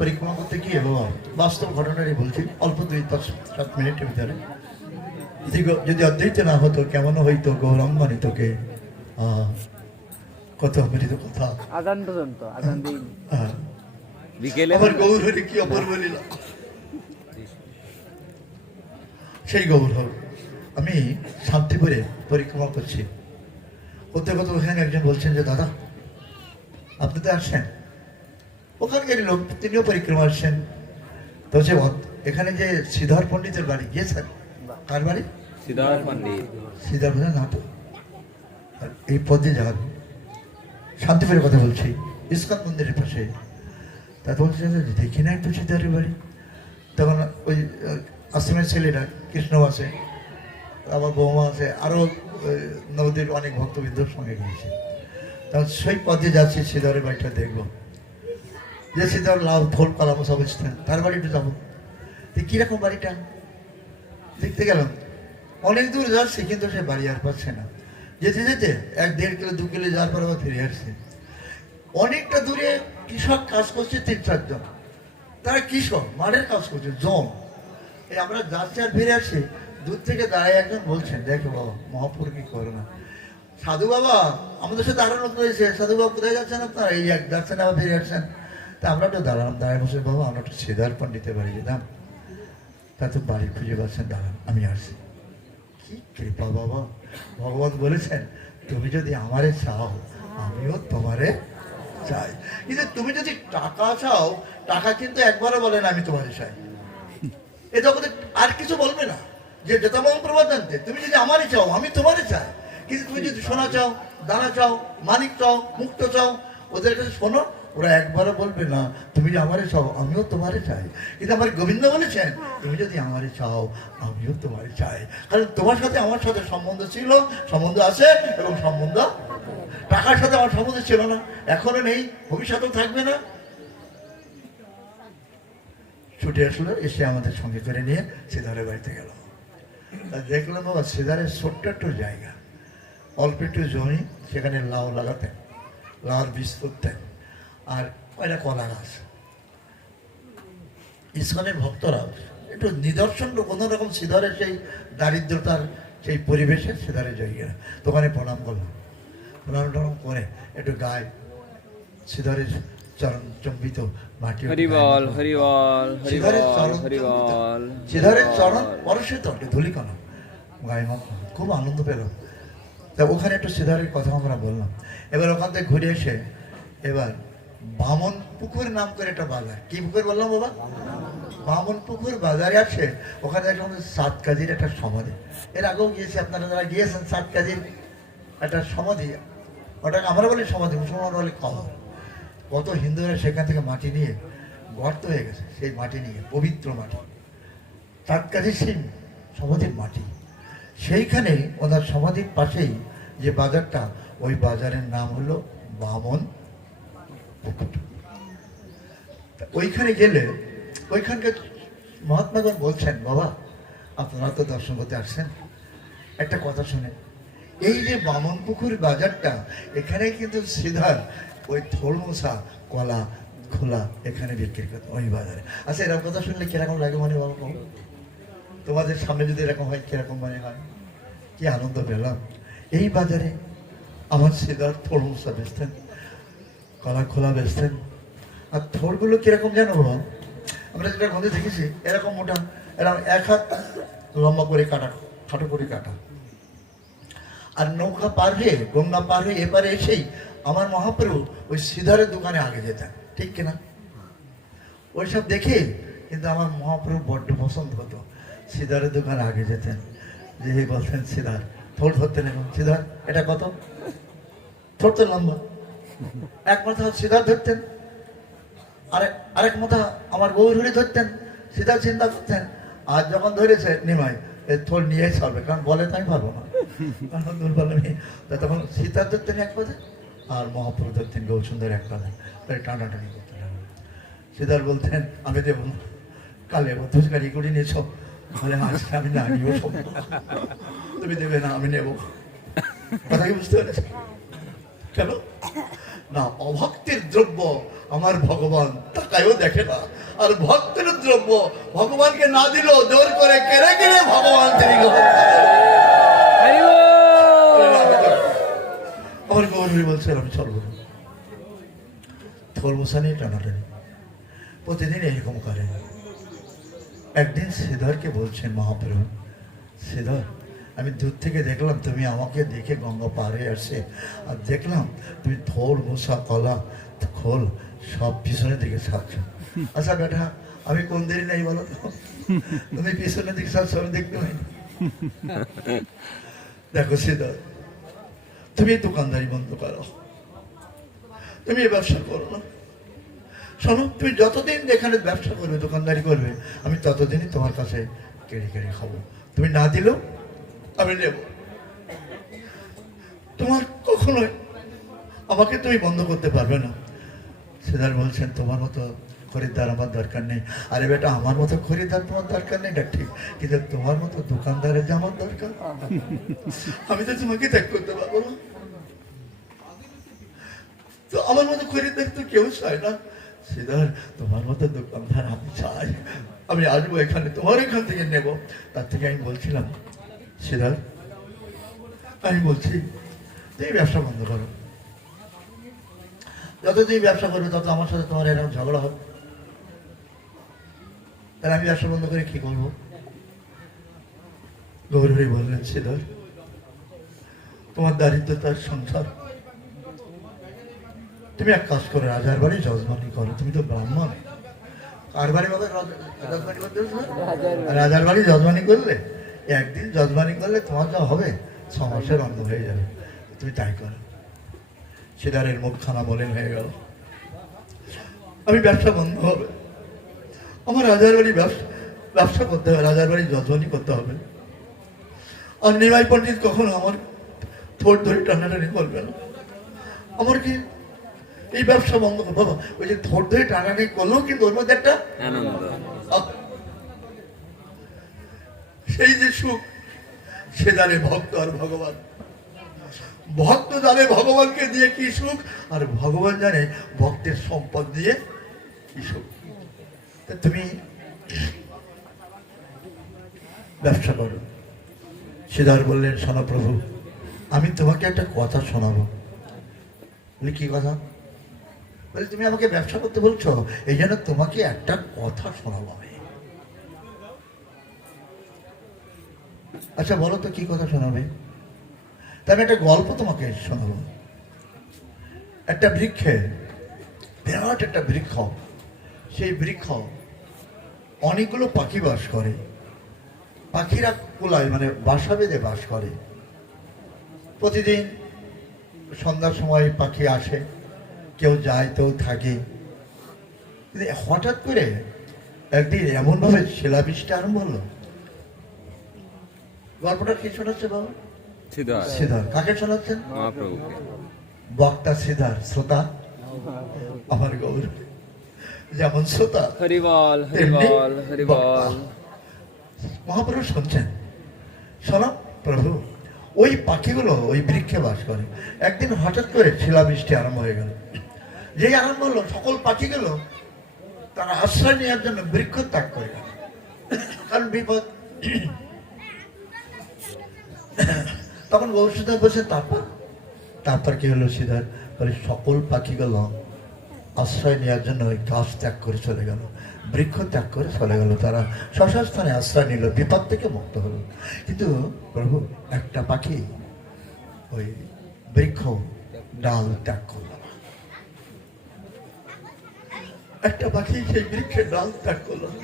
পরিক্রমা করতে গিয়ে বাস্তব ঘটনারই বলছি, অল্প 2-7 মিনিটের ভিতরে যদি অদ্বৈত না হতো কেমন হইতো গৌরঙ্গনি তোকে কত অমৃত কথা আজান পর্যন্ত আজান দিন বিকেলে আমার গৌরহরি কি অপূর্ব লীলা। সেই গৌরব আমি শান্তিপুরে পরিক্রমা করছি, করতে করতে ওখানে একজন বলছেন যে দাদা আপনি তো আসছেন, ওখানকার লোক তিনিও পরিক্রমা আসছেন, তো সে এখানে যে শ্রীধর পণ্ডিতের বাড়ি গিয়েছেন। কার বাড়ি? শ্রীধর পণ্ডিত। শ্রীধর পণ্ডিত না তো, এই পদে যান শান্তিপুরের কথা বলছি, ইস্কন মন্দিরের পাশে। তা বলছে দেখি না একটু শ্রীধরের বাড়ি। তখন ওই আশ্রমের ছেলেরা কৃষ্ণ আছে, আমার বৌমা আছে, আরও নবদ্বীপের অনেক ভক্তবৃন্দর সঙ্গে গিয়েছে। তখন সেই পথে যাচ্ছি শ্রীধরের বাড়িটা দেখবো, যে শ্রীধর লাভ ফোল কলাম সব ইচ্ছেন তার বাড়িটা যাবো। কিরকম বাড়িটা দেখতে গেলাম, অনেক দূর যাচ্ছে কিন্তু সে বাড়ি আর পাচ্ছে না। যেতে যেতে 1-1.5 কিলো 2 কিলো যাওয়ার পর আবার ফিরে আসছে। অনেকটা দূরে কৃষক কাজ করছে 3-4 জন, তারা কৃষক মাঠের কাজ করছে জম। এই আমরা যাচ্ছি আর ফিরে আসছি, দূর থেকে দাঁড়ায় একজন বলছেন দেখো বাবা মহাপুর কি করো না, সাধু বাবা আমাদের সাথে আরো নতুন হয়েছে, সাধু বাবা কোথায় যাচ্ছেন আপনারা? এই এক যাচ্ছেন আবার ফিরে আসছেন। তা আমরা একটু দাঁড়ালাম, দাঁড়ায় বসে বাবা আমরা একটু শ্রীধর পণ্ডিতের বাড়ি যেতাম, তা তো বাড়ি খুঁজে পাচ্ছেন, দাঁড়ান আমি আসছি। কি কৃপা বাবা, ভগবান বলেছেন তুমি যদি আমারে চাও আমিও তোমারে চাই, কিন্তু তুমি যদি টাকা চাও, টাকা কিন্তু একবারও বলে না আমি তোমারে চাই, এ জগতে আর কিছু বলবে না। যে যেতাম প্রবাদ জানতে, তুমি যদি আমারই চাও আমি তোমারে চাই, কিন্তু তুমি যদি সোনা চাও, দানা চাও, মানিক চাও, মুক্ত চাও, ওদের কাছে শোনো, ওরা একবারও বলবে না তুমি যদি আমারে চাও আমিও তোমারে চাই। কিন্তু আমার গোবিন্দ বলেছেন তুমি যদি আমারে চাও আমিও তোমারে চাই, কারণ তোমার সাথে আমার সাথে সম্বন্ধ ছিল, সম্বন্ধ আছে, এবং সম্বন্ধ টাকার সাথে আমার সম্বন্ধ ছিল না, এখনো নেই, ভবিষ্যতেও থাকবে না। ছুটে আসলো, এসে আমাদের সঙ্গে করে নিয়ে শ্রীধরের বাড়িতে গেল। দেখলাম বাবা শ্রীধরের ছোট্ট একটু জায়গা, অল্প একটু জমি, সেখানে লাউ লাগাতেন, লাউর বীজ করতেন, আর কয়টা কলা গাছ। ইসকনের ভক্তরা একটু নিদর্শন কোনো রকম শ্রীধরের সেই দারিদ্রতার সেই পরিবেশে শ্রীধরের জায়গা, দোকানে প্রণাম করলাম, প্রণাম টনাম করে একটু গায়ে শ্রীধরের চরণ চম্বিত মাটি, শ্রীধরের চরণ পরশে তো ধুলিকণা গায়ে খুব আনন্দ পেলাম। তা ওখানে একটু শ্রীধরের কথা আমরা বললাম। এবার ওখান থেকে ঘুরে এসে এবার বামন পুকুর নাম করে একটা বাজার, কি পুকুর বললাম বাবা? বামন পুকুর বাজারে আসে, ওখানে দেখলাম 7 কাজীর একটা সমাধি। এর আগেও গিয়েছি, আপনারা যারা গিয়েছেন 7 কাজীর একটা সমাধি, ওটাকে আমরা বলি সমাধি, মুসলমান বলে কবর। কত হিন্দুরা সেখান থেকে মাটি নিয়ে গর্ত হয়ে গেছে, সেই মাটি নিয়ে পবিত্র মাটি, 7 কাজীর সেই সমাধির মাটি, সেইখানে ওনার সমাধির পাশেই যে বাজারটা, ওই বাজারের নাম হলো বামন পুকুর। ওইখানে গেলে ওইখানকার মহাত্মাগণ বলছেন বাবা আপনারা তো দর্শন করতে আসছেন, একটা কথা শুনে, এই যে বামন পুকুর বাজারটা, এখানে কিন্তু শ্রীধর ওই থোড়মোসা কলা খোলা এখানে বিক্রি করতো ওই বাজারে। আচ্ছা এরকম কথা শুনলে কিরকম লাগে মনে বলো? তোমাদের সামনে যদি এরকম হয় কিরকম মনে হয়? কি আনন্দ পেলাম। এই বাজারে আমার শ্রীধর থোড়মোসা বেচতেন, কলা খোলা বেচতেন, আর থোড়গুলো কিরকম জানো বাবা? আমরা যেটা গন্ধে দেখেছি এরকম মোটা, এরকম 1 হাত লম্বা করে কাটা, খাটো করে কাটা। আর নৌকা পার হয়ে, গঙ্গা পার হয়ে এপারে এসেই আমার মহাপ্রভু ওই শ্রীধরের দোকানে আগে যেতেন, ঠিক কিনা? ওইসব দেখে কিন্তু আমার মহাপ্রভু বড্ড পছন্দ হতো, শ্রীধরের দোকানে আগে যেতেন। যে বলতেন শ্রীধর থোড় ধরতেন, এখন শ্রীধর এটা কত, থোড় তো লম্বা, এক মাথা শ্রীধর ধরতেন, আরেক মাথা আমার গৌরহরি ধরতেন। শ্রীধর চিন্তা করতেন আর যখন ধরেছে নিমাই এই থোড় নিয়ে চলবে, কারণ বলে তাই পারবো না, কারণ দুর্বল আমি। তখন সীতার ধরতেন এক কথা, আর মহাপ্রভু ধরতেন গৌরসুন্দর এক কথা, তাই টানাটানি করতে লাগলো। শ্রীধর বলতেন আমি দেব না, কালে বদ্ধকারী করে নিয়েছ, বলে আজকে আমি না নিব, তুমি দেবে না আমি নেব। কথা কি বুঝতে পেরেছি? কেন না অভক্তের দ্রব্য আমার ভগবান তাকায়ও দেখে না, আর ভক্তের দ্রব্য ভগবানকে না দিলেও জোর করে কেড়ে কেড়ে ভগবান তিনি গ্রহণ করেন। হরি বল। আমার গৌরী বলছেন আমি চলব না, থলমুসা নিয়ে টানাটানি প্রতিদিন এরকম করে। একদিন শ্রীধরকে বলছেন মহাপ্রভু, শ্রীধর আমি দূর থেকে দেখলাম তুমি আমাকে দেখে গঙ্গা পার হয়ে আসছে, আর দেখলাম তুমি থোড় মুসা কলা খোল সব পিছনের দিকে ছাড়ছ। আচ্ছা বেটা আমি কোন দেরি নাই বলো তো, তুমি পিছনের দিকে সব সময় দেখতে পাই। দেখো শ্রীধর তুমি দোকানদারি বন্ধ করো, তুমি এ ব্যবসা করো না। শোনো তুমি যতদিন এখানে ব্যবসা করবে দোকানদারি করবে আমি ততদিনই তোমার কাছে কেড়ে কেড়ে খাবো, তুমি না দিলেও আমি নেব। তোমার কখনোই আমাকে তুমি বন্ধ করতে পারবে না। শ্রীধর বলছেন তোমার মতো খরিদ্দার আমার দরকার নেই। আরে বেটা আমার মতো খরিদ্দার তোমার দরকার নেই এটা ঠিক, কিন্তু তোমার মতো দোকানদারের যে আমার দরকার। আমি তো তোমাকে ত্যাগ করতে পারবো না, তো আমার মতো খরিদ্দার তো কেউ চায় না। শ্রীধর তোমার মতো দোকানদার আমি চাই, আমি আসবো এখানে তোমার এখান থেকে নেব। তার থেকে আমি বলছিলাম শ্রীধর আমি বলছি তুমি ব্যবসা বন্ধ করো, যত তুমি ব্যবসা করবে তত আমার সাথে তোমার এরকম ঝগড়া হবে। তাহলে আমি ব্যবসা বন্ধ করে কি করবো? গৌরী বললেন শ্রীধর তোমার দারিদ্রতার সংসার, তুমি এক কাজ করো রাজার বাড়ি যজমানি করো। তুমি তো ব্রাহ্মণ, কার বাড়ি বাবা যজমানি করতে রাজার বাড়ি যজমানি করলে একদিন যজমানি করলে তোমার যা হবে 6 মাসের অন্ধ হয়ে যাবে, তুমি তাই করো। শ্রীধরের মুখখানা মলিন হয়ে গেল। আমি ব্যবসা বন্ধ হবে, আমার রাজার বাড়ি ব্যবসা করতে হবে, রাজার বাড়ি যজমানি করতে হবে। আর নিমাই পণ্ডিত কখনো আমার ঠোঁট ধরে টানাটানি করবে না। আমার কি এই ব্যবসা বন্ধ করবো বাবা, ওই যে ঠোঁট ধরে টানাটানি করলেও কিন্তু ওর মধ্যে একটা আনন্দ, সেই যে সুখ সে জানে ভক্ত আর ভগবান। ভক্ত জানে ভগবানকে দিয়ে কি সুখ, আর ভগবান জানে ভক্তের সম্পদ দিয়ে কি সুখ। তুমি ব্যবসা করো। শ্রীধর বললেন শোনো প্রভু আমি তোমাকে একটা কথা শোনাবো। বলি কি কথা? বলে তুমি আমাকে ব্যবসা করতে বলছো, এই জন্য তোমাকে একটা কথা শোনাবো আমি। আচ্ছা বলো তো কি কথা শোনাবে? তা আমি একটা গল্প তোমাকে শোনাবো। একটা বৃক্ষে, বিরাট একটা বৃক্ষ, সেই বৃক্ষ অনেকগুলো পাখি বাস করে। পাখিরা কুলায় মানে বাসা বেঁধে বাস করে। প্রতিদিন সন্ধ্যার সময় পাখি আসে, কেউ যায় কেউ থাকে। কিন্তু হঠাৎ করে একদিন এমনভাবে শিলাবৃষ্টি আরম্ভ হলো। গল্পটা কি শোনাচ্ছে বাবা? শ্রীধর। কাকে শোনাচ্ছেন? মহাপ্রভুকে। বক্তা শ্রীধর, শ্রোতা আমার গৌর। যেমন শ্রোতা হরি বল, হরি তেমনি বল, হরি বক্তা। বল। মহাপ্রভু শুনছেন, শোনো প্রভু ওই পাখিগুলো ওই বৃক্ষে বাস করে। একদিন হঠাৎ করে শিলাবৃষ্টি আরম্ভ হয়ে গেল। যেই আরম্ভ হলো সকল পাখিগুলো তারা আশ্রয় নেওয়ার জন্য বৃক্ষ ত্যাগ করে গেল, কারণ বিপদ। তখন গৌরসুধর বসে তারপর কি হলো? শ্রীধর বলে সকল পাখিগুলো আশ্রয় নেওয়ার জন্য ওই গাছ ত্যাগ করে চলে গেল, বৃক্ষ ত্যাগ করে চলে গেল। তারা শ্মশানস্থানে আশ্রয় নিল, বিপদ থেকে মুক্ত হলো। কিন্তু প্রভু একটা পাখি ওই বৃক্ষ ডাল ত্যাগ করল না। একটা পাখি সেই বৃক্ষের ডাল ত্যাগ করল না।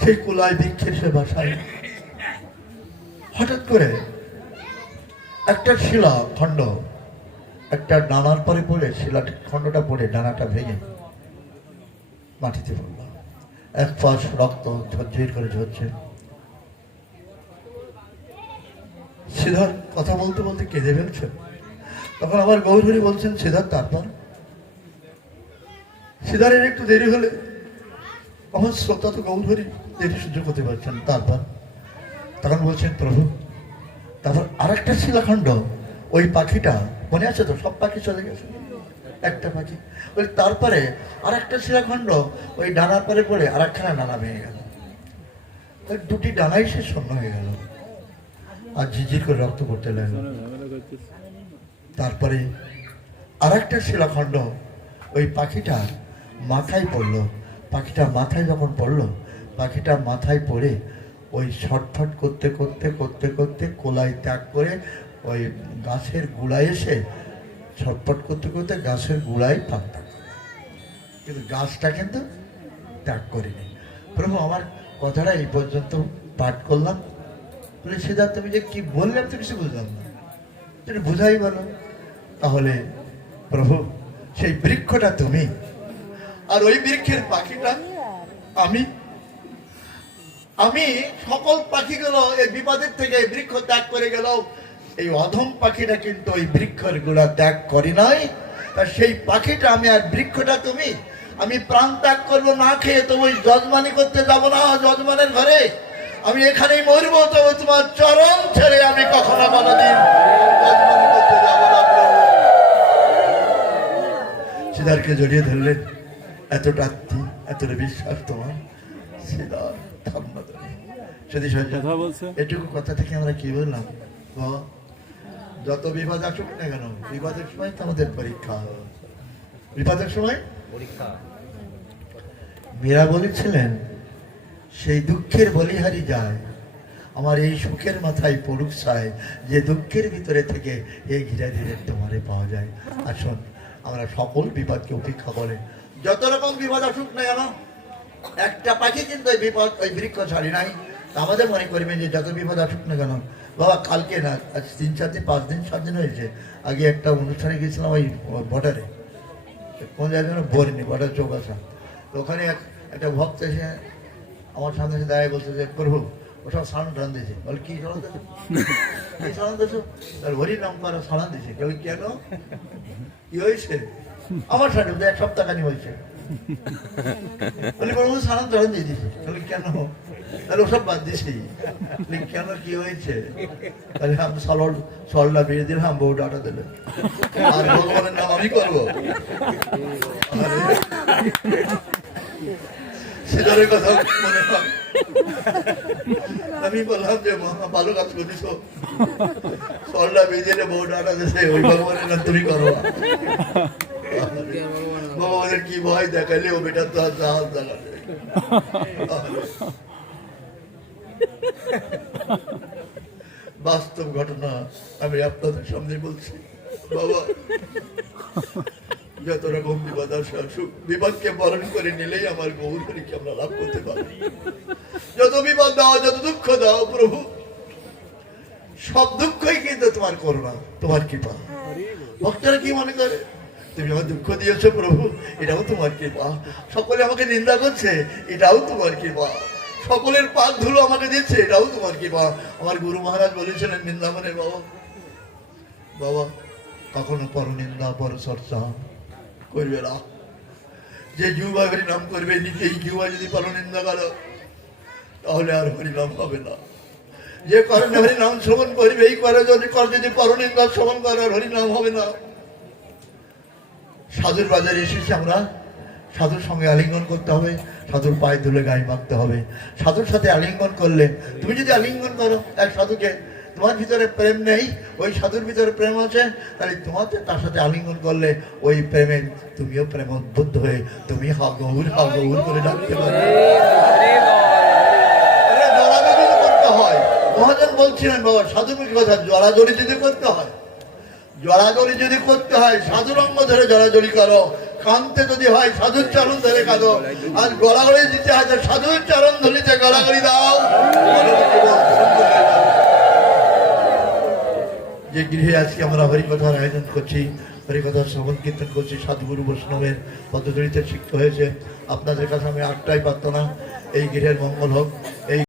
সেই কুলায় বৃক্ষের সে বাসায় হঠাৎ করে একটা শিলা খণ্ড একটা ডানার পরে পড়ে, শিলা খণ্ডটা পড়ে ডানাটা ভেঙে মাটিতে পড়ল। এক পাশ রক্ত ঝরঝর করে ঝরছে। শ্রীধর কথা বলতে বলতে কেঁদে ফেলছে। তখন আবার গৌরহরি বলছেন শ্রীধর তারপর? শ্রীধরের একটু দেরি হলে আমার শ্রোতা তো গৌরহরি দেরি সহ্য করতে পারছেন। তারপর তখন বলছেন প্রভু তারপর আরেকটা শিলাখণ্ড ওই পাখিটা মনে আছে তো, সব পাখি চলে গেছে, একটা পাখি ওই তারপরে আর একটা শিলাখণ্ড ওই ডানার পরে পড়ে আর একখানা ডানা ভেঙে গেল, ওই দুটি ডানাই সে শূন্য হয়ে গেল আর ঝিঝির করে রক্ত পড়তে লাগলো। তারপরে আর একটা শিলাখণ্ড ওই পাখিটার মাথায় পড়লো, পাখিটার মাথায় যখন পড়লো, পাখিটার মাথায় পড়ে ওই ছটফট করতে করতে করতে করতে কোলাই ত্যাগ করে ওই গাছের গোড়ায় এসে ছটফট করতে করতে গাছের গোড়ায় পাকতা, কিন্তু গাছটা কিন্তু ত্যাগ করেনি। প্রভু আমার কথাটা এই পর্যন্ত পাঠ করলাম, বলে সেটা তুমি যে কি বললাম তো কিছু বুঝলাম না, তুমি বুঝাই বলো। তাহলে প্রভু সেই বৃক্ষটা তুমি, আর ওই বৃক্ষের পাখিটা আমি। আমি সকল পাখিগুলো এই বিপদের থেকে বৃক্ষ ত্যাগ করে গেল, এই অধম পাখিটা কিন্তু ওই বৃক্ষের গোড়া ত্যাগ করি নাই। তা সেই পাখিটা আমি আর বৃক্ষটা তুমি। আমি প্রাণ ত্যাগ করবো না খেয়ে, তো ওই যজমানি করতে যাবো না যজমানের ঘরে, আমি এখানেই মরবো, তবে তোমার চরণ ছেড়ে আমি কখনো কোনোদিন যজমানি করতে যাবো না। সিদ্ধারকে জড়িয়ে ধরলেন, এতটা এতটা বিশ্বাস তোমার সিদ্ধার থামনা ধরে। যদি এটুকু কথা থেকে আমরা কি বললাম, যত বিপদ আসুক না কেন, বিপদের সময় তো আমাদের পরীক্ষা, বিপদের সময় পরীক্ষা। মীরা বলেছিলেন, সেই দুঃখের বলিহারি যায়, আমার এই সুখের মাথায় পড়ুক ছায়, যে দুঃখের ভিতরে থেকে এই ধীরে ধীরে তোমারে পাওয়া যায়। আসুন আমরা সকল বিপদকে উপেক্ষা করে, যত রকম বিপদ আসুক না কেন, একটা পাখি কিন্তু ওই বিপদ ওই বৃক্ষ ছাড়ি নাই। আমাদের মনে করবেন যে যত বিপদ আসুক না কেন, বাবা কালকে না আজ 3-4 দিন 5 দিন 7 দিন হয়েছে, আগে একটা অনুষ্ঠানে গেছিলাম ওই বর্ডারে, কোন জায়গায় বরিনি, বর্ডার চৌকাছা। তো ওখানে একটা ভক্ত এসে আমার সামনে এসে দাঁড়িয়ে বলছে যে প্রভু ওসব সালান টান দিয়েছে। বলে কি সালান দিয়েছো, কি সালান দিয়েছো? তার হরি নাম করা সালান দিয়েছে। বলে কেন, কি হয়েছে? আমার সাথে 1 সপ্তাহ খানি হয়েছে। বলে প্রভু সালান টান দিয়ে দিয়েছে। বলে কেন? তাহলে ওসব বাদ দিয়েছি। কেন, কি হয়েছে? তাহলে আমি সরলা বেরিয়ে দিলাম, বউ ডাটা দিলে, আর ভগবানের নাম আমি করবো। সিদ্ধারের কথা মনে হয়, আমি বললাম যে মহা ভালো কাজ করিস, সরলা বেরিয়ে বউ ডাটা দিয়েছে, ওই ভগবানের নাম তুমি করো। ভগবানের কি ভয় দেখালে, ও বেটা তো আর জাহাজ দেখালে। বাস্তব ঘটনা আমি আপনাদের সামনে বলছি। বাবা যত রকম বিপদ আসুক, বিপদকে বরণ করে নিলেই আমার গৌর হরিকে আমরা লাভ করতে পারি। যত বিপদ দাও, যত দুঃখ দাও প্রভু, সব দুঃখই কিন্তু তোমার করুণা, তোমার কৃপা। ভক্তরা কি মনে করে, তুমি আমার দুঃখ দিয়েছো প্রভু, এটাও তোমার কৃপা। সকলে আমাকে নিন্দা করছে, এটাও তোমার কৃপা। সকলের পাক ধুলো আমাকে দিচ্ছে, এটাও তোমার কৃপা। আমার গুরু মহারাজ বলেছিলেন বৃন্দাবনে, বাবা বাবা কখনো পর নিন্দা পর চর্চা করবে না। যে যুবা হরিনাম করবে, নিজেই যুবা যদি পর নিন্দা করো, তাহলে আর হরিনাম হবে না। যে কারণে হরিনাম শ্রবণ করবে, এই করে যদি পর নিন্দা শ্রবণ করে, হরিনাম হবে না। সাধুর বাজারে এসেছি আমরা, সাধুর সঙ্গে আলিঙ্গন করতে হবে, সাধুর পায়ে ধুলে গায়ে মাখতে হবে। সাধুর সাথে আলিঙ্গন করলে, তুমি যদি আলিঙ্গন করো এক সাধুকে, তোমার ভিতরে প্রেম নেই, ওই সাধুর ভিতরে প্রেম আছে, তাহলে তোমাকে তার সাথে আলিঙ্গন করলে ওই প্রেমে তুমিও প্রেম উদ্বুদ্ধ হয়ে তুমি হা গৌর করে ডাকতে পারবে। জড়াজড়ি করতে হয়, মহাজন বলছিলেন বাবা সাধুমুখী কথা, জড়াজড়ি যদি করতে হয়, জড়াজড়ি যদি করতে হয়, সাধুর অঙ্গ ধরে জড়াজড়ি করো। কানতে যদি হয়, সাধুর চরণ ধরে কাঁদো। আর গড়াগড়ি দিতে হয়, সাধুর চরণ ধরিতে গড়াগড়ি দাও। যে গৃহে আজকে আমরা হরিকথার আয়োজন করছি, হরিকথার শ্রবণ কীর্তন করছি, সাধুগুরু বৈষ্ণবের পদ্ধতিতে শিক্ষা হয়েছে, আপনাদের কাছে আমি একটাই প্রার্থনা, এই গৃহের মঙ্গল হোক। এই